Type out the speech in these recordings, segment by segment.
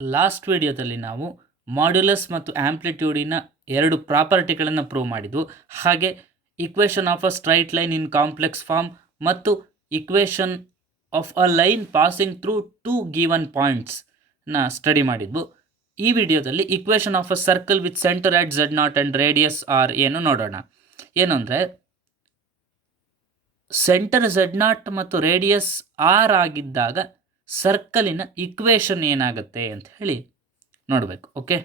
Last ವಿಡಿಯೋದಲ್ಲಿ ನಾವು modulus ಮತ್ತು ಆಂಪ್ಲಿಟ್ಯೂಡಿನ ಎರಡು ಪ್ರಾಪರ್ಟಿಗಳನ್ನು ಪ್ರೂವ್ ಮಾಡಿದ್ವು. ಹಾಗೆ equation of a straight line in complex form ಮತ್ತು equation of a line passing through two given ಪಾಯಿಂಟ್ಸ್ನ ಸ್ಟಡಿ ಮಾಡಿದ್ವು. ಈ ವಿಡಿಯೋದಲ್ಲಿ equation of a circle with centre at Z0 and radius R ಏನು ನೋಡೋಣ. ಏನಂದರೆ ಸೆಂಟರ್ Z0 ಮತ್ತು ರೇಡಿಯಸ್ R ಆಗಿದ್ದಾಗ ಸರ್ಕಲಿನ ಇಕ್ವೇಷನ್ ಏನಾಗುತ್ತೆ ಅಂತ ಹೇಳಿ ನೋಡಬೇಕು. ಓಕೆ,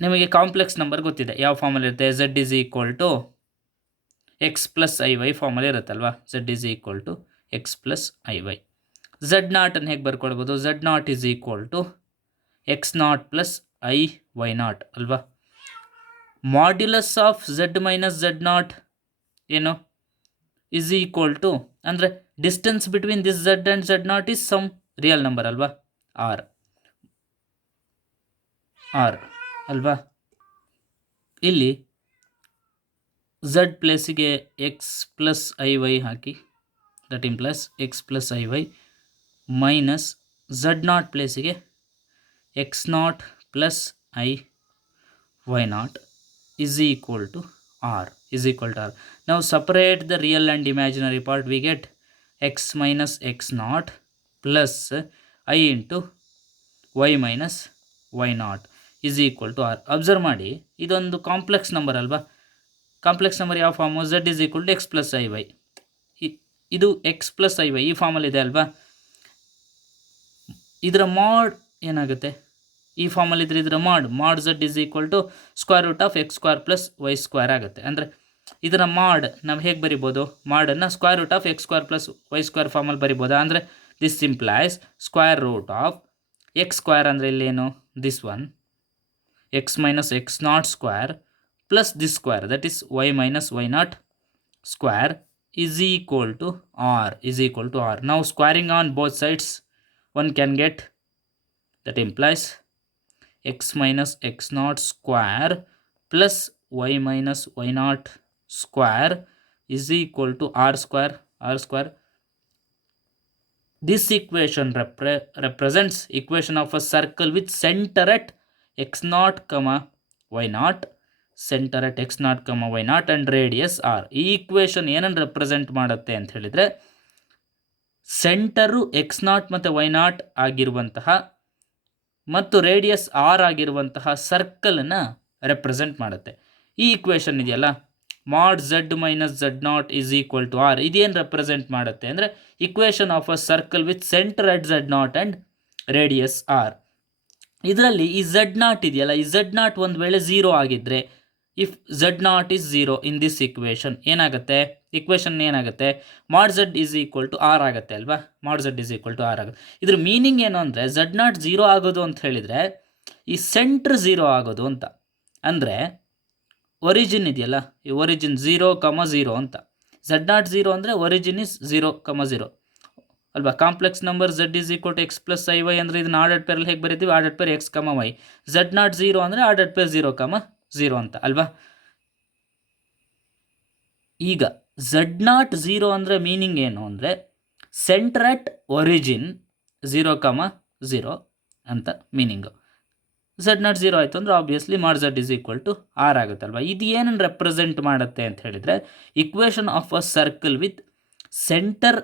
ನಿಮಗೆ ಕಾಂಪ್ಲೆಕ್ಸ್ ನಂಬರ್ ಗೊತ್ತಿದೆ, ಯಾವ ಫಾರ್ಮಲ್ಲಿ ಇರುತ್ತೆ? Z is equal to X plus I Y ಫಾರ್ಮಲ್ಲಿ ಇರುತ್ತಲ್ವಾ? Z is equal to X plus I Y. Z0 ಅನ್ನು ಹೇಗೆ ಬರ್ಕೊಳ್ಬೋದು? Z0 is equal to x0 plus I Y not ಅಲ್ವಾ? Modulus of Z minus Z0 ಏನು? Is equal to, ಅಂದರೆ distance between this Z and Z0 is some real number ಅಲ್ವಾ? R ಅಲ್ವಾ? ಇಲ್ಲಿ Z ಪ್ಲೇಸಿಗೆ ಎಕ್ಸ್ ಪ್ಲಸ್ ಐ ವೈ ಹಾಕಿ, that implies X plus I y minus Z0 ಪ್ಲೇಸಿಗೆ x0 plus I Y not is equal to R. Now separate the real and imaginary part. We get x minus x0 plus I into y minus y0 is equal to R. Observe ಮಾಡಿ, ಇದೊಂದು complex number ಅಲ್ವಾ? Complex number ಯಾವ form? Z is equal to x plus I Y. ಇದು x plus I Y ಈ ಫಾರ್ಮಲ್ಲಿ ಇದೆ ಅಲ್ವಾ? ಇದರ ಮಾಡ್ ಏನಾಗುತ್ತೆ? ಈ ಫಾರ್ಮಲ್ಲಿ ಇದ್ರೆ ಇದರ mod Z is equal to square root of X square plus Y square ಆಗುತ್ತೆ. ಅಂದರೆ ಇದರ ಮಾಡ್ ನಾವು ಹೇಗೆ ಬರಿಬೋದು? ಮಾಡನ್ನು square root of X square plus Y square ಫಾರ್ಮಲ್ಲಿ ಬರಿಬೋದಾ? ಅಂದರೆ this implies square root of X square ಅಂದರೆ ಇಲ್ಲೇನು? This one X minus X not square plus this square that is Y minus Y not square is equal to R. Now squaring on both sides, one can get, that implies x minus x0 square plus y minus y0 square is equal to R square. This equation represents equation of a circle with center at x0, y0, center at x0, y0 and radius R. ಈ equation ಏನನ್ನು represent ಮಾಡುತ್ತೆ ಅಂತ ಹೇಳಿದರೆ, centre x0 ಮತ್ತು y0 ಆಗಿರುವಂತಹ ಮತ್ತು radius R ಆಗಿರುವಂತಹ ಸರ್ಕಲನ್ನು represent ಮಾಡುತ್ತೆ. ಈ ಈಕ್ವೇಷನ್ ಇದೆಯಲ್ಲ, mod Z minus Z0 is equal to R, ಇದೇನು ರೆಪ್ರೆಸೆಂಟ್ ಮಾಡುತ್ತೆ ಅಂದರೆ equation of a circle with centre at Z0 and radius R. ಇದರಲ್ಲಿ ಈ Z0 ಇದೆಯಲ್ಲ, ಈ Z0 ಒಂದು ವೇಳೆ 0 ಆಗಿದ್ದರೆ, if Z0 is 0 in this equation ಏನಾಗುತ್ತೆ? ಇಕ್ವೇಷನ್ ಏನಾಗುತ್ತೆ? Mod Z is equal to R ಆಗುತ್ತೆ ಅಲ್ವಾ? Mod Z is equal to R ಆಗುತ್ತೆ. ಇದ್ರ ಮೀನಿಂಗ್ ಏನು ಅಂದರೆ, Z0 0 ಆಗೋದು ಅಂತ ಹೇಳಿದರೆ ಈ ಸೆಂಟ್ರ್ 0 ಆಗೋದು ಅಂತ. ಅಂದರೆ ಒರಿಜಿನ್ ಇದೆಯಲ್ಲ, ಈ ಒರಿಜಿನ್ 0, ಅಂತ. Z0 0 ಅಂದರೆ ಒರಿಜಿನ್ ಇಸ್ 0, ಅಲ್ವಾ? Complex number Z is equal to X plus I Y ಅಂದರೆ ಇದನ್ನ ಆರ್ಡರ್ಡ್ ಪೇರಲ್ಲಿ ಹೇಗೆ ಬರೀತೀವಿ? Ordered pair X, Y. Z0 0 ಅಂದರೆ ಆರ್ಡರ್ಡ್ ಪೇರ್ 0, ಅಂತ ಅಲ್ವಾ? ಈಗ Z0 0 ಅಂದರೆ ಮೀನಿಂಗ್ ಏನು ಅಂದರೆ ಸೆಂಟರ್ ಅಟ್ ಒರಿಜಿನ್ 0, ಅಂತ ಮೀನಿಂಗು. Z0 0 ಆಯಿತು ಅಂದರೆ obviously mod Z is equal to R ಆಗುತ್ತಲ್ವ. ಇದು ಏನನ್ನು ರೆಪ್ರೆಸೆಂಟ್ ಮಾಡುತ್ತೆ ಅಂತ ಹೇಳಿದರೆ, equation of a circle with centre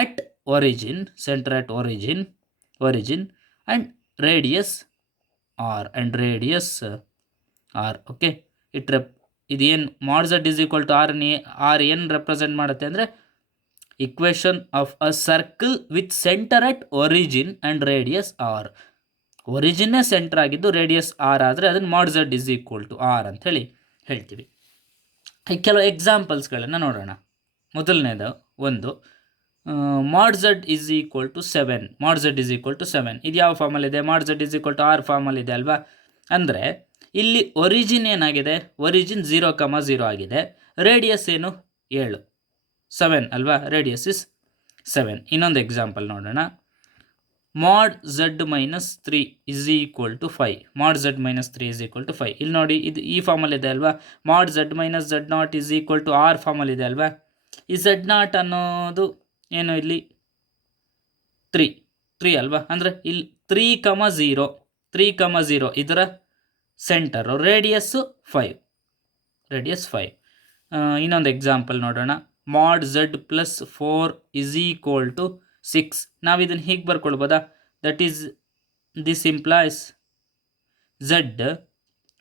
at origin and radius R. Okay, ಇದೇನು mod Z is equal to R ಏನು ರೆಪ್ರೆಸೆಂಟ್ ಮಾಡುತ್ತೆ ಅಂದರೆ equation of a circle with centre at origin and radius R. ಒರಿಜಿನ್ನೇ centre ಆಗಿದ್ದು radius R ಆದರೆ ಅದನ್ನು mod Z is equal to R ಅಂತ ಹೇಳ್ತೀವಿ. ಕೆಲವು ಎಕ್ಸಾಂಪಲ್ಸ್ಗಳನ್ನು ನೋಡೋಣ. ಮೊದಲನೇದು ಒಂದು ಮಾಡ್ Z ಇಸ್ ಈಕ್ವಲ್ ಟು 7. ಇದು ಯಾವ ಫಾರ್ಮಲ್ಲಿದೆ? Mod Z is equal to R ಫಾರ್ಮಲ್ಲಿದೆ ಅಲ್ವಾ? ಅಂದರೆ ಇಲ್ಲಿ ಒರಿಜಿನ್ ಏನಾಗಿದೆ? ಒರಿಜಿನ್ 0, ಆಗಿದೆ. ರೇಡಿಯಸ್ ಏನು? 7 ಅಲ್ವಾ? Radius is 7. ಇನ್ನೊಂದು ಎಕ್ಸಾಂಪಲ್ ನೋಡೋಣ. Mod Z minus 3 is equal to 5. ಇಲ್ಲಿ ನೋಡಿ, ಇದು ಈ ಫಾರ್ಮಲ್ಲಿದೆ ಅಲ್ವಾ? Mod Z minus Z0 is equal to R ಫಾರ್ಮಲ್ಲಿದೆ ಅಲ್ವಾ? ಈ Z0 ಅನ್ನೋದು ಏನು? ಇಲ್ಲಿ 3 ಅಲ್ವಾ? ಅಂದರೆ ಇಲ್ಲಿ 3,0 3,0 ಇದರ ಸೆಂಟರು, ರೇಡಿಯಸ್ಸು 5 ಇನ್ನೊಂದು ಎಕ್ಸಾಂಪಲ್ ನೋಡೋಣ. mod z plus 4 is equal to 6. ನಾವು ಇದನ್ನು ಹೀಗೆ ಬರ್ಕೊಳ್ಬೋದಾ? That is this implies z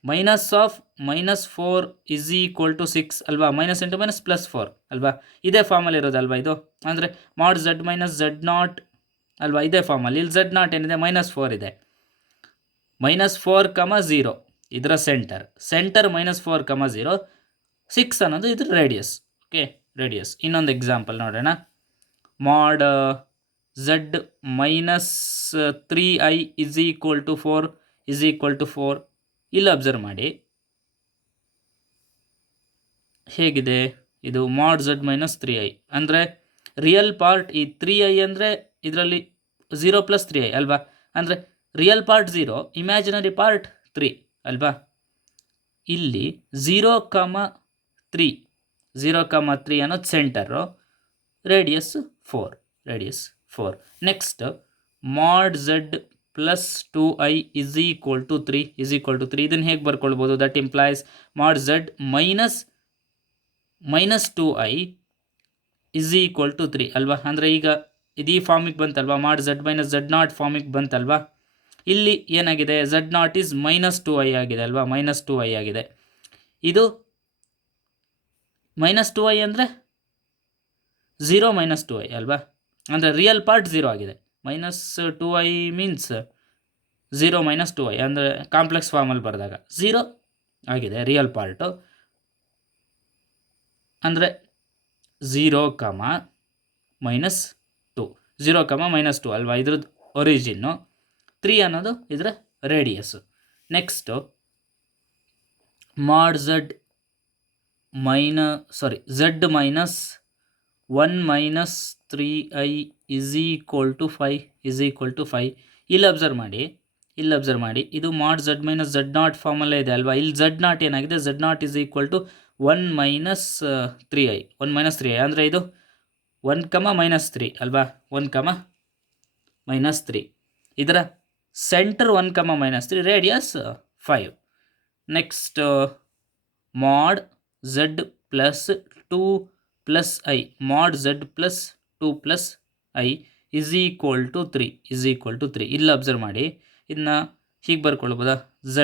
minus of -4 is equal to 6 ಅಲ್ವಾ? ಮೈನಸ್ ಇಂಟು ಮೈನಸ್ ಪ್ಲಸ್ 4 ಅಲ್ವಾ? ಇದೇ ಫಾರ್ಮಲ್ಲಿ ಇರೋದಲ್ವಾ ಇದು? ಅಂದರೆ mod z ಮೈನಸ್ z0 ಅಲ್ವಾ? ಇದೇ ಫಾರ್ಮಲ್ಲಿ. ಇಲ್ಲಿ z0 ಏನಿದೆ? -4 ಇದೆ. -4,0 ಇದರ ಸೆಂಟರ್ -4,0, 6 ಅನ್ನೋದು ಇದ್ರ ರೇಡಿಯಸ್. Okay, radius. ಇನ್ನೊಂದು ಎಕ್ಸಾಂಪಲ್ ನೋಡೋಣ. mod z minus 3i is equal to 4 ಇಲ್ಲಿ ಅಬ್ಸರ್ವ್ ಮಾಡಿ ಹೇಗಿದೆ ಇದು. mod z ಮೈನಸ್ 3i ಅಂದರೆ ರಿಯಲ್ ಪಾರ್ಟ್ ಈ 3i ಅಂದರೆ ಇದರಲ್ಲಿ 0 ಪ್ಲಸ್ 3i ಅಲ್ವಾ? ಅಂದರೆ ರಿಯಲ್ ಪಾರ್ಟ್ 0, ಇಮ್ಯಾಜಿನರಿ ಪಾರ್ಟ್ 3 ಅಲ್ವಾ? ಇಲ್ಲಿ 0,3 ಅನ್ನೋದು centre, radius 4. Next mod z plus 2i is equal to 3 ಇದನ್ನು ಹೇಗೆ ಬರ್ಕೊಳ್ಬೋದು? That implies mod z minus 2i is equal to 3 ಅಲ್ವಾ? ಅಂದರೆ ಈಗ ಇದು ಈ ಫಾರ್ಮಿಗೆ ಬಂತಲ್ವಾ? mod z ಮೈನಸ್ z0 ಫಾರ್ಮಿಗೆ ಬಂತಲ್ವಾ? ಇಲ್ಲಿ ಏನಾಗಿದೆ? z0 ಇಸ್ -2i ಆಗಿದೆ ಅಲ್ವಾ? -2i ಆಗಿದೆ. ಇದು -2i ಅಂದರೆ 0 -2i ಅಲ್ವಾ? ಅಂದರೆ ರಿಯಲ್ ಪಾರ್ಟ್ 0 ಆಗಿದೆ. -2i ಮೀನ್ಸ್ 0 -2i ಅಂದರೆ ಕಾಂಪ್ಲೆಕ್ಸ್ ಫಾರ್ಮಲ್ಲಿ ಬರೆದಾಗ 0 ಆಗಿದೆ ರಿಯಲ್ ಪಾರ್ಟು. ಅಂದರೆ 0, -2 ಅಲ್ವಾ ಇದ್ರದ್ದು ಒರಿಜಿನ್ನು. 3 ಅನ್ನೋದು ಇದರ radius. Next mod z minus 1 minus 3i is equal to 5 ಇಲ್ಲಿ ಅಬ್ಸರ್ವ್ ಮಾಡಿ ಇದು mod z ಮೈನಸ್ z0 ಫಾರ್ಮಲ್ಲೇ ಇದೆ ಅಲ್ವಾ? ಇಲ್ಲಿ z0 ಏನಾಗಿದೆ? z0 is equal to 1 minus 3i ಅಂದರೆ ಇದು 1, -3 ಅಲ್ವಾ? 1, -3 ಇದರ centre 1, -3, radius 5. Next mod z plus 2 plus i is equal to 3 ಇಲ್ಲಿ ಅಬ್ಸರ್ವ್ ಮಾಡಿ. ಇದನ್ನ ಹೀಗೆ ಬರ್ಕೊಳ್ಬೋದಾ? z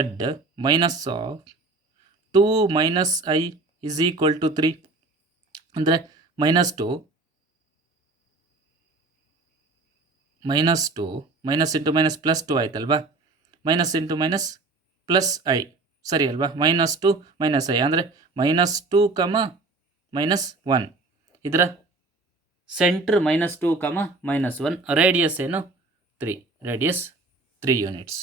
minus of 2 minus i is equal to 3 ಅಂದರೆ -2 ಮೈನಸ್ ಇಂಟು ಮೈನಸ್ ಪ್ಲಸ್ 2 ಆಯ್ತಲ್ವಾ? Minus into minus plus i ಸರಿ ಅಲ್ವಾ? -2 -i ಅಂದರೆ -2, -1 ಇದರ ಸೆಂಟ್ರ್ -2, -1, ರೇಡಿಯಸ್ ಏನು? 3 units.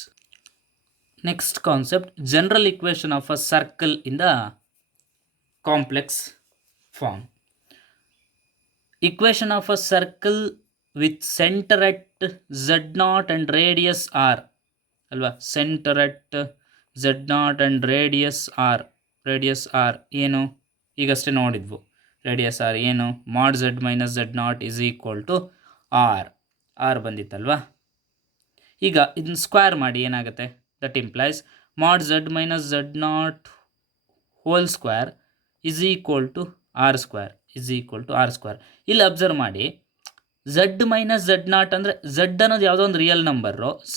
Next concept, general equation of a circle in the complex form. Equation of a circle with centre at z0 and radius r ಅಲ್ವಾ? Centre at z0 and radius r ಏನು? ಈಗಷ್ಟೇ ನೋಡಿದ್ವು. Radius r ಏನು? mod z minus z0 is equal to r ಬಂದಿತ್ತಲ್ವಾ? ಈಗ ಇದನ್ನ square ಮಾಡಿ ಏನಾಗುತ್ತೆ? That implies mod z minus z0 whole square is equal to r square. ಇಲ್ಲಿ ಅಬ್ಸರ್ವ್ ಮಾಡಿ, z ಮೈನಸ್ z0 ಅಂದರೆ z ಅನ್ನೋದು ಯಾವುದೋ ಒಂದು ರಿಯಲ್ ನಂಬರು, z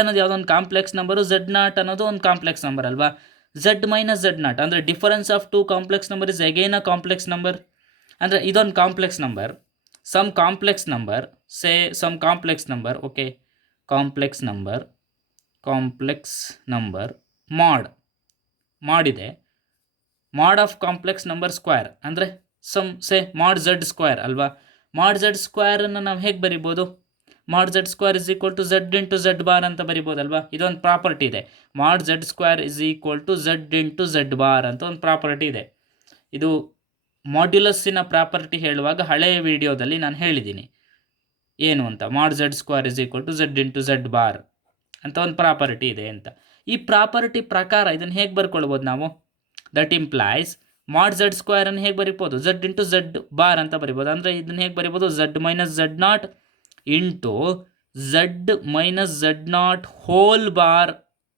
ಅನ್ನೋದು ಯಾವುದೋ ಒಂದು ಕಾಂಪ್ಲೆಕ್ಸ್ ನಂಬರು, z0 ಅನ್ನೋದು ಒಂದು ಕಾಂಪ್ಲೆಕ್ಸ್ ನಂಬರ್ ಅಲ್ವಾ? z ಮೈನಸ್ z0 ಅಂದರೆ difference of 2 complex number is again a complex number. ಅಂದರೆ ಇದೊಂದು complex number, some complex number okay, complex number ಮಾಡಿದೆ, mod of complex number square ಅಂದರೆ mod z ಸ್ಕ್ವೇರ್ ಅಲ್ವಾ? mod z ಸ್ಕ್ವೇರನ್ನು ನಾವು ಹೇಗೆ ಬರಿಬೋದು? mod z square is equal to z into z bar ಅಂತ ಬರಿಬೋದಲ್ವಾ? ಇದೊಂದು ಪ್ರಾಪರ್ಟಿ ಇದೆ. mod z square is equal to z into z bar ಅಂತ ಒಂದು ಪ್ರಾಪರ್ಟಿ ಇದೆ. ಇದು ಮಾಡ್ಯುಲಸ್ಸಿನ ಪ್ರಾಪರ್ಟಿ ಹೇಳುವಾಗ ಹಳೆಯ ವಿಡಿಯೋದಲ್ಲಿ ನಾನು ಹೇಳಿದ್ದೀನಿ ಏನು ಅಂತ. mod z square is equal to z into z bar ಅಂತ ಒಂದು ಪ್ರಾಪರ್ಟಿ ಇದೆ ಅಂತ. ಈ ಪ್ರಾಪರ್ಟಿ ಪ್ರಕಾರ ಇದನ್ನು ಹೇಗೆ ಬರ್ಕೊಳ್ಬೋದು ನಾವು? ದಟ್ ಇಂಪ್ಲೈಸ್ mod z ಸ್ಕ್ವೇರನ್ನು ಹೇಗೆ ಬರಿಬೋದು? z ಇಂಟು z ಬಾರ್ ಅಂತ ಬರಿಬೋದು. ಅಂದರೆ ಇದನ್ನು ಹೇಗೆ ಬರಿಬೋದು? z minus z0 into z minus z0 whole bar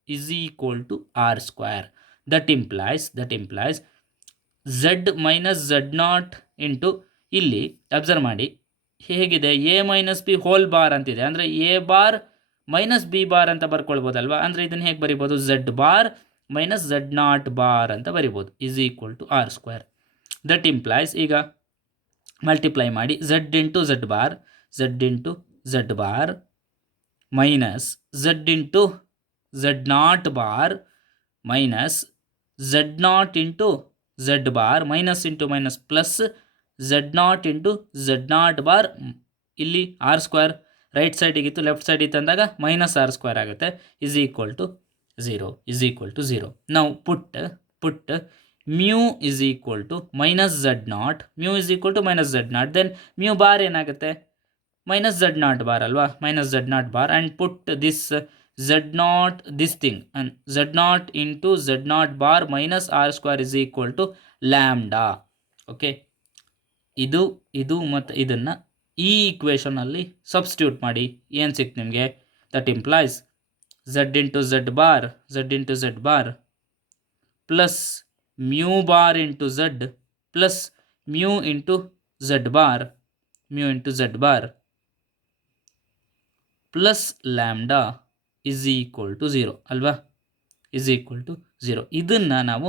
is equal to r square. That implies z minus z0 into ಇಲ್ಲಿ ಅಬ್ಸರ್ವ್ ಮಾಡಿ ಹೇಗಿದೆ, A minus B whole bar ಅಂತಿದೆ, ಅಂದರೆ A bar minus B bar ಅಂತ ಬರ್ಕೊಳ್ಬೋದಲ್ವಾ. ಅಂದರೆ ಇದನ್ನು ಹೇಗೆ ಬರಿಬೋದು, Z bar minus Z not bar ಅಂತ ಬರಿಬೋದು, is equal to R square. That implies, ಈಗ ಮಲ್ಟಿಪ್ಲೈ ಮಾಡಿ, Z into Z bar minus Z into Z not bar minus Z not into Z bar, minus into minus plus Z not into Z not bar, ಇಲ್ಲಿ R square right ಸೈಡಿಗಿತ್ತು left ಸೈಡಿಗೆ ತಂದಾಗ minus R square ಆಗುತ್ತೆ, is equal to zero. ನಾವು put mu is equal to minus Z not, then mu bar ಏನಾಗುತ್ತೆ, minus Z not bar ಅಲ್ವಾ, minus Z not bar, and put this Z not this thing and Z not into Z not bar minus R square is equal to lambda. Okay, ಇದು ಮತ್ತು ಇದನ್ನು ಈ ಈಕ್ವೇಷನಲ್ಲಿ substitute ಮಾಡಿ, ಏನು ಸಿಕ್ತು ನಿಮಗೆ, that implies Z into Z bar plus mu bar into Z plus mu into Z bar plus lambda is equal to zero ಅಲ್ವಾ, ಇದನ್ನು ನಾವು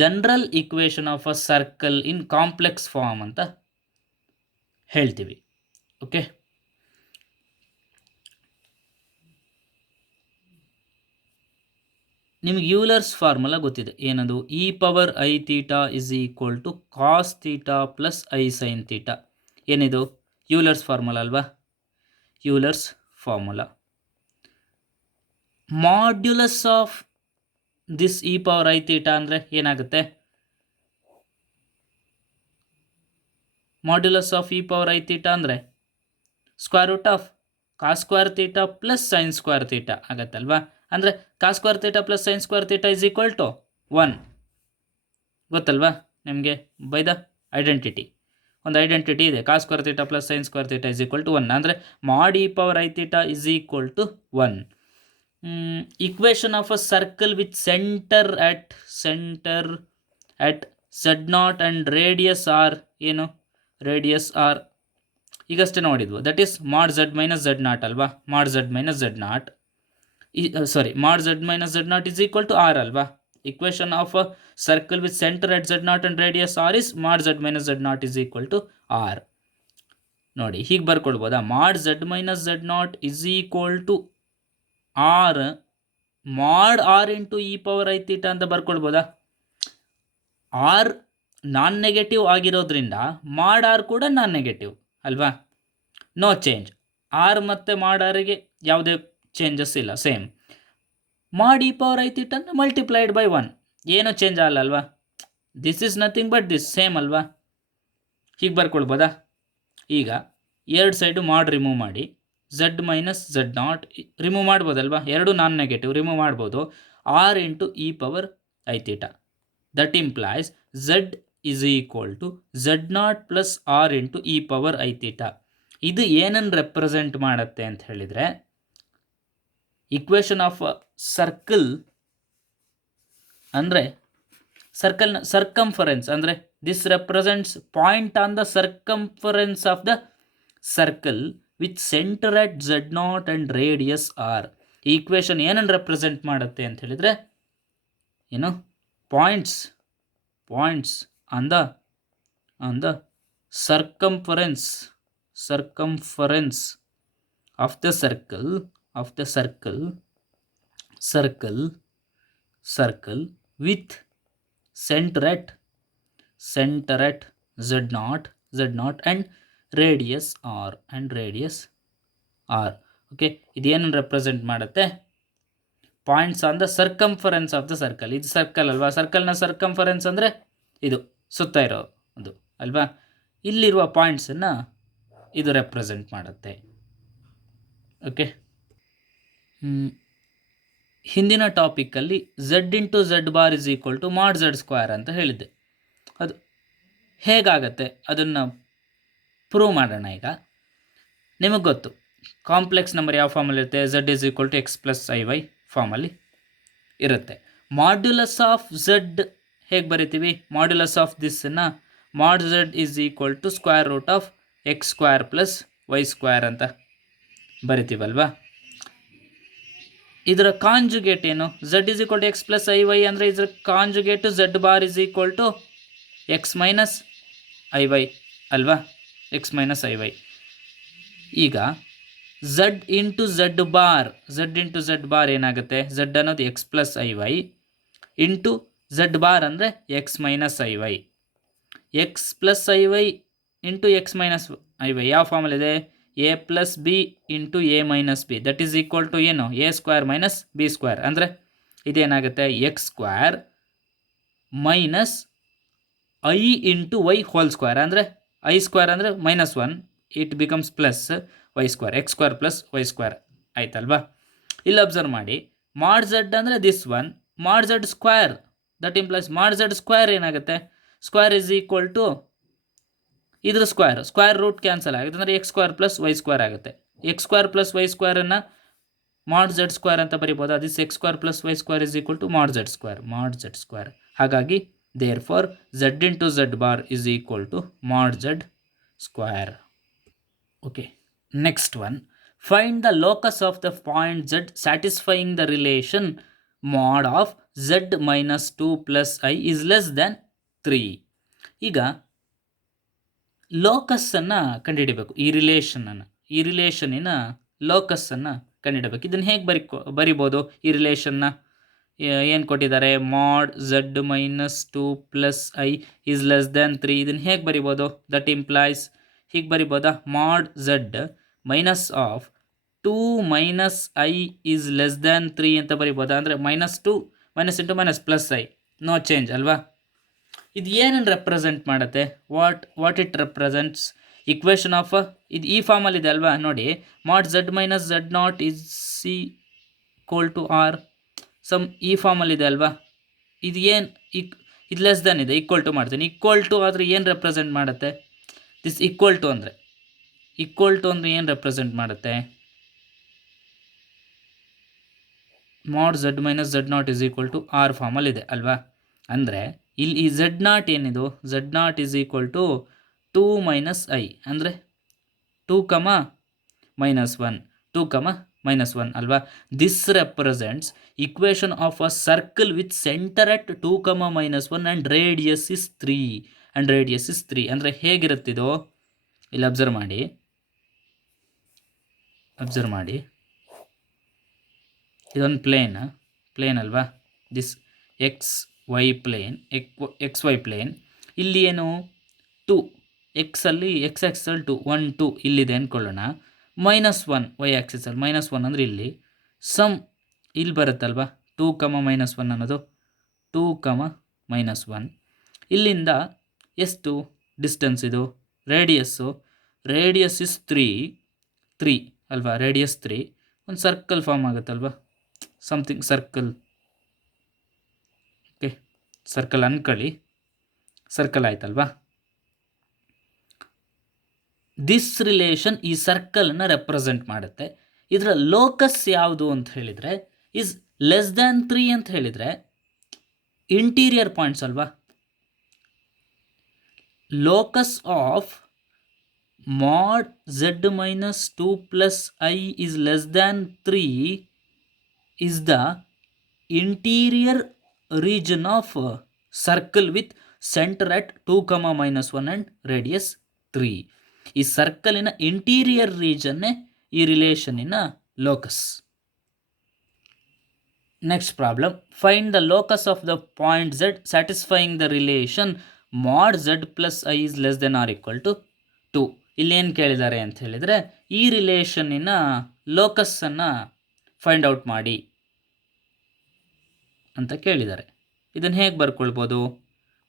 general equation of a circle in complex form ಅಂತ ಹೇಳ್ತೀವಿ. Okay, ನಿಮಗೆ Euler's formula ಗೊತ್ತಿದೆ, ಏನದು, E power I theta is equal to cos theta plus I sine theta. ಏನಿದು Euler's formula ಅಲ್ವಾ, Euler's formula. Modulus of this E power I theta ಅಂದರೆ ಏನಾಗುತ್ತೆ, modulus of e power I theta ಅಂದರೆ square root of cos square theta plus sine square theta ಆಗತ್ತಲ್ವಾ. ಅಂದರೆ cos square theta plus sine square theta is equal to 1 ಗೊತ್ತಲ್ವಾ ನಿಮಗೆ, by the identity. ಒಂದು identity ಇದೆ, cos square theta plus sine square theta is equal to 1, ಅಂದರೆ mod e power I theta is equal to 1. Equation of a circle with centre at z naught and radius r, ಏನು radius r ಈಗಷ್ಟೇ ನೋಡಿದ್ವು, that is mod Z minus Z naught ಅಲ್ವಾ, mod Z minus Z naught is equal to r ಅಲ್ವಾ. Equation of a circle with centre at z naught and radius r is mod Z minus Z naught is equal to r. ನೋಡಿ ಹೀಗೆ ಬರ್ಕೊಳ್ಬೋದಾ, mod Z minus Z naught is equal to r mod r into E power I theta ಅಂತ ಬರ್ಕೊಳ್ಬೋದಾ. R non negative ಆಗಿರೋದ್ರಿಂದ mod r ಕೂಡ non negative ಅಲ್ವಾ, no change. R ಮತ್ತು mod ಆರಿಗೆ ಯಾವುದೇ ಚೇಂಜಸ್ ಇಲ್ಲ, same. Mod e power I theta ಅಂದರೆ multiplied by 1, ಏನೂ ಚೇಂಜ್ ಆಗಲ್ಲ ಅಲ್ವಾ, this is nothing but this, same ಅಲ್ವಾ. ಹೀಗೆ ಬರ್ಕೊಳ್ಬೋದಾ. ಈಗ ಎರಡು ಸೈಡು ಮಾಡ್ ರಿಮೂವ್ ಮಾಡಿ, z minus Z naught remove ಮಾಡ್ಬೋದಲ್ವಾ, ಎರಡು ನಾನ್ ನೆಗೆಟಿವ್ ರಿಮೂವ್ ಮಾಡ್ಬೋದು, r into E power I theta. That implies z is equal to Z naught plus R into E power I theta. ಇದು ಏನನ್ನು represent ಮಾಡುತ್ತೆ ಅಂತ ಹೇಳಿದರೆ, equation of circle ಅಂದರೆ ಸರ್ಕಲ್ನ ಸರ್ಕಂಫರೆನ್ಸ್, ಅಂದರೆ this represents point on the circumference of the circle with centre at z naught and radius r. ಈ equation ಏನನ್ನು ರೆಪ್ರೆಸೆಂಟ್ ಮಾಡುತ್ತೆ ಅಂತ ಹೇಳಿದರೆ, ಏನು points on the circumference of the circle with center at z naught and radius r okay. ಇದೇನನ್ನು represent ಮಾಡುತ್ತೆ, points on the circumference of the circle. ಇದು circle ಅಲ್ವಾ, ಸರ್ಕಲ್ನ ಸರ್ಕಂಫರೆನ್ಸ್ ಅಂದರೆ ಇದು ಸುತ್ತ ಇರೋದು ಅಲ್ವಾ, ಇಲ್ಲಿರುವ ಪಾಯಿಂಟ್ಸನ್ನು ಇದು ರೆಪ್ರೆಸೆಂಟ್ ಮಾಡುತ್ತೆ. ಓಕೆ, ಹಿಂದಿನ ಟಾಪಿಕಲ್ಲಿ z into Z bar is equal to mod Z square ಅಂತ ಹೇಳಿದ್ದೆ. ಅದು ಹೇಗಾಗತ್ತೆ ಅದನ್ನು ಪ್ರೂವ್ ಮಾಡೋಣ. ಈಗ ನಿಮಗೆ ಗೊತ್ತು ಕಾಂಪ್ಲೆಕ್ಸ್ ನಂಬರ್ ಯಾವ ಫಾರ್ಮಲ್ಲಿ ಇರುತ್ತೆ, Z is equal to X plus I Y ಫಾರ್ಮಲ್ಲಿ ಇರುತ್ತೆ. ಮಾಡ್ಯುಲಸ್ ಆಫ್ ಝಡ್ ಹೇಗೆ ಬರಿತೀವಿ, ಮಾಡ್ಯುಲಸ್ ಆಫ್ ದಿಸ್ಸನ್ನು mod z is equal to square root of X square plus Y square ಅಂತ ಬರಿತೀವಲ್ವಾ. ಇದರ ಕಾಂಜುಗೇಟ್ ಏನು, z is equal to X plus I Y ಅಂದರೆ ಇದರ conjugate z bar is equal to x minus i y ಅಲ್ವಾ, x minus i y. ಈಗ z into Z bar ಏನಾಗುತ್ತೆ, z ಅನ್ನೋದು x plus I y into Z bar ಅಂದರೆ x minus i y. X plus I y into x minus i y ಯಾವ ಫಾರ್ಮಲ್ಲಿದೆ, a plus b into a minus b that is equal to ಏನು, a square minus b square. ಅಂದರೆ ಇದೇನಾಗುತ್ತೆ, x square minus i into y whole square. ಅಂದರೆ i square ಅಂದರೆ -1, it becomes plus Y square, x square plus Y square ಆಯ್ತಲ್ವಾ. ಇಲ್ಲಿ observe ಮಾಡಿ, mod z ಅಂದರೆ this one, mod Z square that implies mod Z square ಏನಾಗುತ್ತೆ, square is equal to ಇದ್ರ square root cancel ಆಗುತ್ತೆ, ಅಂದರೆ X square plus Y square ಆಗುತ್ತೆ. X square plus Y ಸ್ಕ್ವೇರನ್ನು ಮಾಡ್ ಝಡ್ ಸ್ಕ್ವೇರ್ ಅಂತ ಬರಿಬೋದು. This X square plus Y square is equal to mod Z square. ಹಾಗಾಗಿ therefore z into z bar is equal to mod z square. Okay, next one, find the locus of the point z satisfying the relation mod of z minus 2 plus I is less than 3. ಈಗ ಲೋಕಸ್ಸನ್ನು ಕಂಡುಹಿಡಬೇಕು, ಈ ರಿಲೇಷನಿನ ಲೋಕಸ್ಸನ್ನು ಕಂಡುಹಿಡಬೇಕು. ಇದನ್ನು ಹೇಗೆ ಬರಿಬೋದು, ಈ ರಿಲೇಷನ್ನ ಏನು ಕೊಟ್ಟಿದ್ದಾರೆ, mod Z minus 2 plus I is less than 3. ಇದನ್ನು ಹೇಗೆ ಬರಿಬೋದು, ದಟ್ ಇಂಪ್ಲಾಯ್ಸ್ ಹೀಗೆ ಬರಿಬೋದಾ, mod Z minus of 2 minus I is less than 3 ಅಂತ ಬರಿಬೋದಾ. ಅಂದರೆ -2 minus into minus plus I, no change ಅಲ್ವಾ. ಇದು ಏನನ್ನು ರೆಪ್ರೆಸೆಂಟ್ ಮಾಡುತ್ತೆ, what it represents, equation of ಇದು ಈ ಫಾರ್ಮಲ್ಲಿದೆ ಅಲ್ವಾ. ನೋಡಿ, mod Z minus Z naught is equal to R ಸಮ್ ಈ ಫಾರ್ಮಲ್ಲಿದೆ ಅಲ್ವಾ. ಇದು ಏನು, ಇದು ಲೆಸ್ ದ್ಯಾನ್ ಇದೆ, ಈಕ್ವಲ್ ಟು ಮಾಡ್ತೀನಿ. ಈಕ್ವಲ್ ಟು ಆದರೆ ಏನು ರೆಪ್ರೆಸೆಂಟ್ ಮಾಡುತ್ತೆ, ದಿಸ್ ಈಕ್ವಲ್ ಟು ಅಂದರೆ ಏನು ರೆಪ್ರೆಸೆಂಟ್ ಮಾಡುತ್ತೆ, mod Z minus Z naught is equal to R ಫಾರ್ಮಲ್ಲಿದೆ ಅಲ್ವಾ. ಅಂದರೆ ಇಲ್ಲಿ ಈ ಝಡ್ ನಾಟ್ ಏನಿದು, z naught is equal to 2 minus I, ಅಂದರೆ 2, -1 2, -1 ಅಲ್ವಾ. This represents equation of a circle with centre at 2, -1 and radius is 3 ಅಂದರೆ ಹೇಗಿರುತ್ತಿದೋ ಇಲ್ಲಿ ಅಬ್ಸರ್ವ್ ಮಾಡಿ ಇದೊಂದು ಪ್ಲೇನ್ ಅಲ್ವಾ. ದಿಸ್ ಎಕ್ಸ್ ವೈ ಪ್ಲೇನ್ ಇಲ್ಲಿ ಏನು 2 ಎಕ್ಸಲ್ಲಿ ಎಕ್ಸ್ ಆ್ಯಕ್ಸಲ್ಲಿ 2 1 2 ಇಲ್ಲಿದೆ ಅಂದ್ಕೊಳ್ಳೋಣ. -1 ವೈ ಆ್ಯಕ್ಸಿಸಲ್ಲಿ -1 ಅಂದರೆ ಇಲ್ಲಿ ಸಮ್ ಇಲ್ಲಿ ಬರುತ್ತಲ್ವ, 2, -1 ಅನ್ನೋದು 2, -1. ಇಲ್ಲಿಂದ ಎಷ್ಟು ಡಿಸ್ಟೆನ್ಸ್ ಇದು, ರೇಡಿಯಸ್ ಇಸ್ 3 ಅಲ್ವಾ, ರೇಡಿಯಸ್ 3. ಒಂದು ಸರ್ಕಲ್ ಫಾರ್ಮ್ ಆಗುತ್ತಲ್ವ, ಸಮಥಿಂಗ್ ಸರ್ಕಲ್. ಓಕೆ, ಸರ್ಕಲ್ ಅನ್ಕೊಳ್ಳಿ, ಸರ್ಕಲ್ ಆಯ್ತಲ್ವಾ. ದಿಸ್ ರಿಲೇಷನ್ ಈ ಸರ್ಕಲ್ನ ರೆಪ್ರೆಸೆಂಟ್ ಮಾಡುತ್ತೆ. ಇದರ ಲೋಕಸ್ ಯಾವುದು ಅಂತ ಹೇಳಿದರೆ ಈಸ್ ಲೆಸ್ ದ್ಯಾನ್ 3 ಅಂತ ಹೇಳಿದರೆ ಇಂಟೀರಿಯರ್ ಪಾಯಿಂಟ್ಸ್ ಅಲ್ವಾ. Locus of mod Z minus 2 plus I is less than 3 is the interior region of circle with center at 2, -1 and radius 3. ಈ ಸರ್ಕಲಿನ ಇಂಟೀರಿಯರ್ ರೀಜನ್ನೇ ಈ ರಿಲೇಷನಿನ locus. Next problem, find the locus of the point z satisfying the relation mod Z plus I is less than or equal to 2. ಇಲ್ಲೇನು ಕೇಳಿದ್ದಾರೆ ಅಂತ ಹೇಳಿದರೆ ಈ ರಿಲೇಷನ್ನಿನ ಲೋಕಸ್ಸನ್ನು find out ಮಾಡಿ ಅಂತ ಕೇಳಿದ್ದಾರೆ. ಇದನ್ನು ಹೇಗೆ ಬರ್ಕೊಳ್ಬೋದು,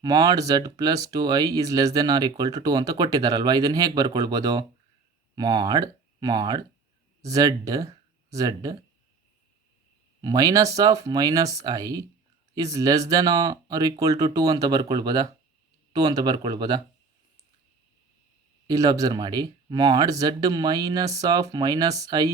mod Z plus 2i is less than or equal to 2 ಅಂತ ಕೊಟ್ಟಿದ್ದಾರಲ್ವ. ಇದನ್ನು ಹೇಗೆ ಬರ್ಕೊಳ್ಬೋದು, mod Z minus of minus I is less than or equal to 2 ಅಂತ ಬರ್ಕೊಳ್ಬೋದಾ. ಇಲ್ಲಿ ಅಬ್ಸರ್ವ್ ಮಾಡಿ, mod Z minus of minus I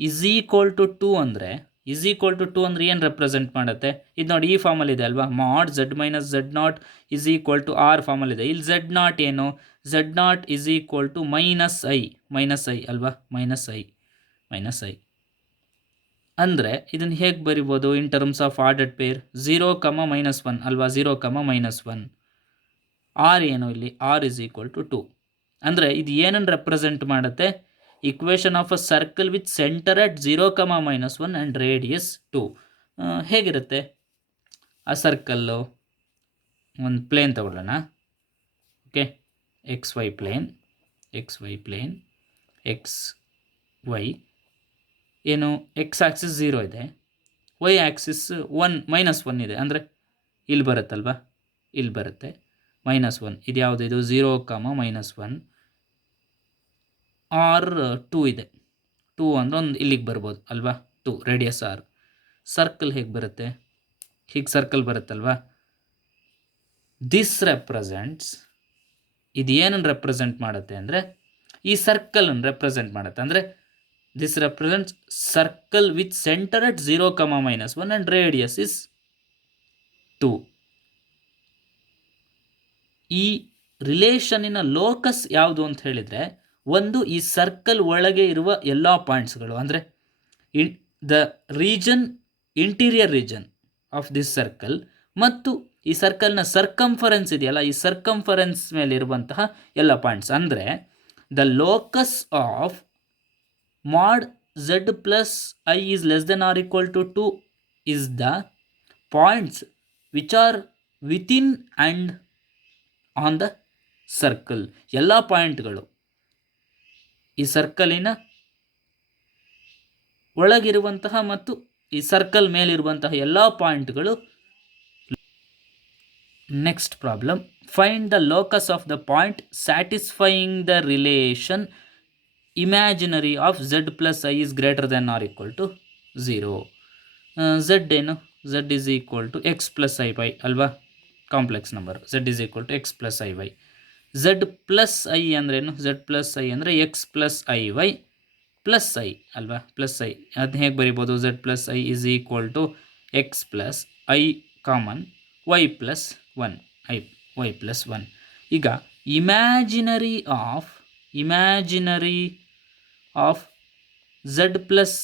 is equal to 2 ಅಂದರೆ ಇಸ್ ಈಕ್ವಲ್ ಟು 2 ಅಂದರೆ ಏನು ರೆಪ್ರೆಸೆಂಟ್ ಮಾಡುತ್ತೆ? ಇದು ನೋಡಿ, ಈ ಫಾರ್ಮಲ್ಲಿ ಇದೆ ಅಲ್ವಾ, mod Z minus Z naught is equal to R ಫಾರ್ಮಲ್ಲಿದೆ. ಇಲ್ಲಿ ಝಡ್ ನಾಟ್ ಏನು? Z naught is equal to minus i ಅಲ್ವಾ, ಮೈನಸ್ ಐ ಅಂದರೆ ಇದನ್ನು ಹೇಗೆ ಬರಿಬೋದು in terms of ordered pair? 0,-1 ಅಲ್ವಾ, 0,-1. ಆರ್ ಏನು ಇಲ್ಲಿ? R is equal to 2. ಅಂದರೆ ಇದು ಏನನ್ನು ರೆಪ್ರೆಸೆಂಟ್ ಮಾಡುತ್ತೆ? Equation of a circle with centre at 0,-1 and radius 2. ಹೇಗಿರುತ್ತೆ ಆ ಸರ್ಕಲ್ಲು? ಒಂದು ಪ್ಲೇನ್ ತಗೊಳ್ಳೋಣ. Okay, X Y plane, X Y ಏನು, ಎಕ್ಸ್ ಆಕ್ಸಿಸ್ 0 ಇದೆ, ವೈ ಆಕ್ಸಿಸ್ -1 ಇದೆ. ಅಂದರೆ ಇಲ್ಲಿ ಬರುತ್ತಲ್ವಾ, ಇಲ್ಲಿ ಬರುತ್ತೆ -1. ಇದು ಯಾವುದು? ಇದು 0,-1. ಆರ್ 2 ಇದೆ. 2 ಅಂದರೆ ಒಂದು ಇಲ್ಲಿಗೆ ಬರ್ಬೋದು ಅಲ್ವಾ, 2 ರೇಡಿಯಸ್ ಆರ್. ಸರ್ಕಲ್ ಹೇಗೆ ಬರುತ್ತೆ? ಹೀಗೆ ಸರ್ಕಲ್ ಬರುತ್ತಲ್ವಾ. ದಿಸ್ ರೆಪ್ರೆಸೆಂಟ್ಸ್, ಇದು ಏನನ್ನು ರೆಪ್ರೆಸೆಂಟ್ ಮಾಡುತ್ತೆ ಅಂದರೆ ಈ ಸರ್ಕಲನ್ನು ರೆಪ್ರೆಸೆಂಟ್ ಮಾಡುತ್ತೆ. ಅಂದರೆ this represents circle with centre at 0,-1 and radius is 2. ಈ ರಿಲೇಷನ್ನಿನ ಲೋಕಸ್ ಯಾವುದು ಅಂತ ಹೇಳಿದರೆ, ಒಂದು ಈ ಸರ್ಕಲ್ ಒಳಗೆ ಇರುವ ಎಲ್ಲ ಪಾಯಿಂಟ್ಸ್ಗಳು, ಅಂದರೆ the region, interior region of this circle, ಮತ್ತು ಈ ಸರ್ಕಲ್ನ ಸರ್ಕಂಫರೆನ್ಸ್ ಇದೆಯಲ್ಲ, ಈ ಸರ್ಕಂಫರೆನ್ಸ್ ಮೇಲೆ ಇರುವಂತಹ ಎಲ್ಲ ಪಾಯಿಂಟ್ಸ್. ಅಂದರೆ the locus of mod Z plus I is less than or equal to 2 is the points which are within and on the circle. ಎಲ್ಲ ಪಾಯಿಂಟ್ಗಳು ಈ ಸರ್ಕಲಿನ ಒಳಗಿರುವಂತಹ ಮತ್ತು ಈ ಸರ್ಕಲ್ ಮೇಲಿರುವಂತಹ ಎಲ್ಲ ಪಾಯಿಂಟ್ಗಳು. Next problem, find the locus of the point satisfying the relation imaginary of Z plus I is greater than or equal to 0. Z ಏನು? Z is equal to X plus I y ಅಲ್ವಾ, complex number. Z is equal to X plus I y. Z plus i ಅಂದ್ರೇನು? Z plus I ಅಂದರೆ x plus I y plus i ಅಲ್ವಾ, plus i. ಅದನ್ನ ಹೇಗೆ ಬರಿಬೋದು? Z plus I is equal to X plus I common Y plus 1, Y plus 1. ಈಗ imaginary of Z plus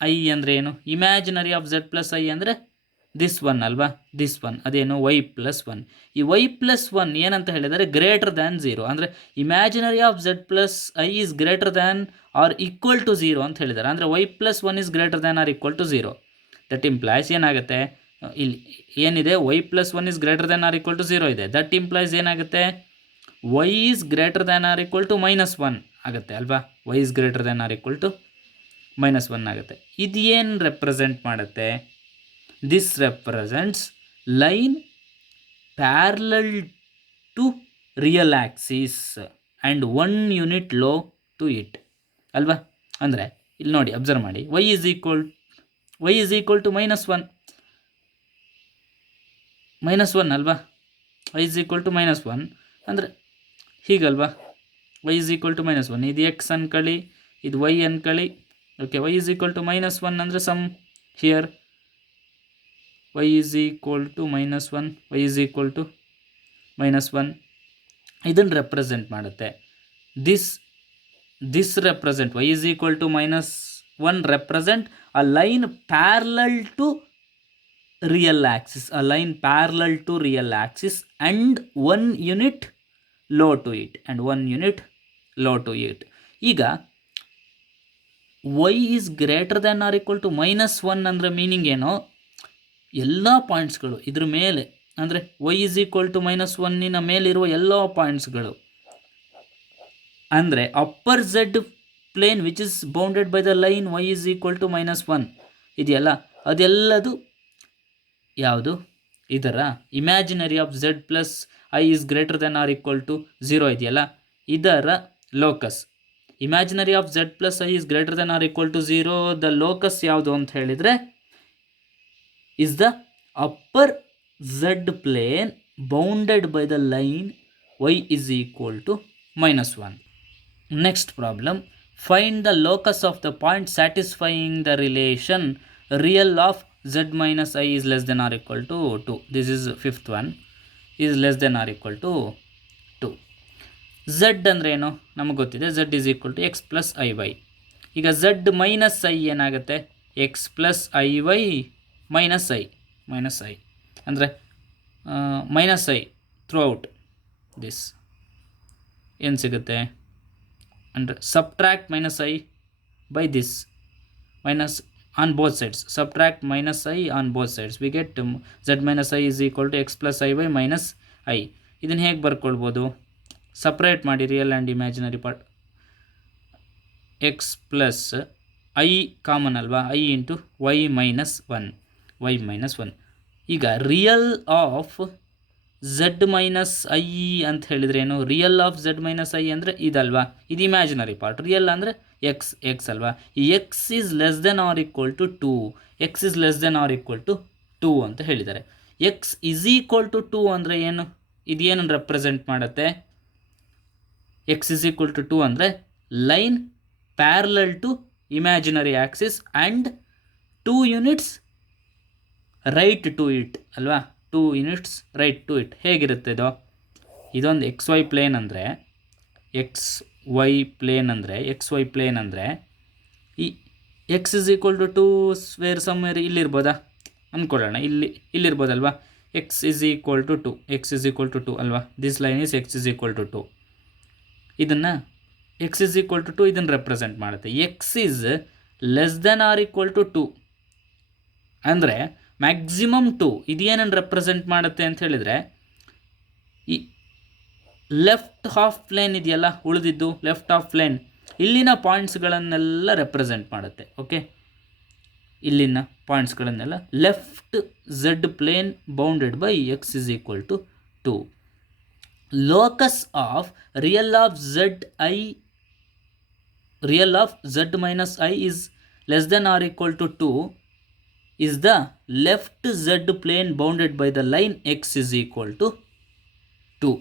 I ಅಂದರೆ ಏನು? Imaginary of Z plus I ಅಂದರೆ this 1 ಅಲ್ವಾ, this 1. ಅದೇನು? Y plus 1. ಈ ವೈ ಪ್ಲಸ್ 1 ಏನಂತ ಹೇಳಿದರೆ ಗ್ರೇಟರ್ ದ್ಯಾನ್ 0. ಅಂದರೆ imaginary of Z plus I is greater than or equal to 0 ಅಂತ ಹೇಳಿದ್ದಾರೆ. ಅಂದರೆ Y plus 1 is greater than or equal to 0. That implies ಏನಾಗುತ್ತೆ? ಇಲ್ಲಿ ಏನಿದೆ? Y plus 1 is greater than or equal to 0 ಇದೆ. That implies ಏನಾಗುತ್ತೆ? Y is greater than or equal to -1 ಆಗುತ್ತೆ ಅಲ್ವಾ. Y is greater than or equal to -1 ಆಗುತ್ತೆ. ಇದು ಏನು ರೆಪ್ರೆಸೆಂಟ್ ಮಾಡುತ್ತೆ? This represents line parallel to real axis and 1 unit low to it ಅಲ್ವಾ. ಅಂದರೆ ಇಲ್ಲಿ ನೋಡಿ, ಅಬ್ಸರ್ವ್ ಮಾಡಿ, ವೈ ಈಸ್ ಈಕ್ವಲ್ ಟು -1 ಅಲ್ವಾ. ವೈ ಈಸ್ ಈಕ್ವಲ್ ಟು -1 ಅಂದರೆ ಹೀಗಲ್ವಾ. ವೈ ಈಸ್ ಈಕ್ವಲ್ ಟು -1, ಇದು ಎಕ್ಸ್ ಅನ್ಕೊಳ್ಳಿ, ಇದು ವೈ ಅನ್ಕೊಳ್ಳಿ. Okay, Y is equal to -1 ಅಂದರೆ somewhere y is equal to -1, y is equal to -1. ಇದನ್ನು ರೆಪ್ರೆಸೆಂಟ್ ಮಾಡುತ್ತೆ. This represent y is equal to -1 represent a line parallel to real axis, and 1 unit low to it, ಈಗ y is greater than or equal to -1 ಅಂದರೆ meaning ಏನು? ಎಲ್ಲ ಪಾಯಿಂಟ್ಸ್ಗಳು ಇದ್ರ ಮೇಲೆ, ಅಂದರೆ y is equal to -1 ಮೇಲಿರುವ ಎಲ್ಲ ಪಾಯಿಂಟ್ಸ್ಗಳು, ಅಂದರೆ upper Z plane which is bounded by the line y is equal to -1 ಇದೆಯಲ್ಲ, ಅದೆಲ್ಲದು ಯಾವುದು? ಇದರ imaginary of Z plus I is greater than or equal to 0 ಇದೆಯಲ್ಲ, ಇದರ locus. Imaginary of Z plus I is greater than or equal to 0 the locus ಯಾವುದು ಅಂತ ಹೇಳಿದರೆ is the upper z plane bounded by the line y is equal to minus 1. Next problem, find the locus of the point satisfying the relation real of z minus I is less than or equal to 2. This is fifth one, is less than or equal to 2. z ಅಂದರೆ ಏನು ನಮಗೆ ಗೊತ್ತಿದೆ, z is equal to x plus iy. ಈಗ z minus i ಏನಾಗುತ್ತೆ, x plus I y minus I ಅಂದರೆ minus i throughout this ಏನು ಸಿಗುತ್ತೆ ಅಂದರೆ subtract minus i by this minus on both sides, subtract minus i on both sides, we get z minus I is equal to X plus I y minus i. ಇದನ್ನು ಹೇಗೆ ಬರ್ಕೊಳ್ಬೋದು, separate ಮಾಡಿ real and imaginary part, x plus I common ಅಲ್ವಾ, i into y minus one. ಈಗ real of Z minus I ಅಂತ ಹೇಳಿದರೆ ಏನು, real of Z minus I ಅಂದರೆ ಇದಲ್ವಾ, ಇದು ಇಮ್ಯಾಜಿನರಿ ಪಾರ್ಟ್, ರಿಯಲ್ ಅಂದರೆ ಎಕ್ಸ್ ಅಲ್ವಾ. ಈ X is less than or equal to 2, X is less than or equal to 2 ಅಂತ ಹೇಳಿದ್ದಾರೆ. ಎಕ್ಸ್ ಈಸ್ ಈಕ್ವಲ್ ಟು 2 ಅಂದರೆ ಏನು, ಇದೇನನ್ನು ರೆಪ್ರೆಸೆಂಟ್ ಮಾಡುತ್ತೆ, ಎಕ್ಸ್ ಈಸ್ ಈಕ್ವಲ್ ಟು 2 ಅಂದರೆ line parallel to imaginary axis and 2 units right to it ಅಲ್ವಾ, 2 units right to it. ಹೇಗಿರುತ್ತೆ ಇದೊಂದು ಎಕ್ಸ್ ವೈ ಪ್ಲೇನ್ ಅಂದರೆ ಈ x is equal to 2 square somewhere ಇಲ್ಲಿರ್ಬೋದಾ ಅಂದ್ಕೊಳ್ಳೋಣ, ಇಲ್ಲಿರ್ಬೋದಲ್ವಾ, ಎಕ್ಸ್ ಇಸ್ ಈಕ್ವಲ್ ಟು 2 ಅಲ್ವಾ, this line is x is equal to 2. ಇದನ್ನು ಎಕ್ಸ್ ಇಸ್ ಈಕ್ವಲ್ ಟು 2 ಇದನ್ನು ರೆಪ್ರೆಸೆಂಟ್ ಮಾಡುತ್ತೆ. X is less than or equal to 2 ಅಂದರೆ ಮ್ಯಾಕ್ಸಿಮಮ್ 2. ಇದೇನನ್ನು ರೆಪ್ರೆಸೆಂಟ್ ಮಾಡುತ್ತೆ ಅಂತ ಹೇಳಿದರೆ, ಈ ಲೆಫ್ಟ್ ಹಾಫ್ ಪ್ಲೇನ್ ಇದೆಯಲ್ಲ ಉಳಿದಿದ್ದು, ಲೆಫ್ಟ್ ಹಾಫ್ ಪ್ಲೇನ್ ಇಲ್ಲಿನ ಪಾಯಿಂಟ್ಸ್ಗಳನ್ನೆಲ್ಲ ರೆಪ್ರೆಸೆಂಟ್ ಮಾಡುತ್ತೆ. ಓಕೆ, ಇಲ್ಲಿನ ಪಾಯಿಂಟ್ಸ್ಗಳನ್ನೆಲ್ಲ left z plane bounded by x is equal to 2. Locus of real of z minus I is less than or equal to 2 is the left z plane bounded by the line x is equal to 2.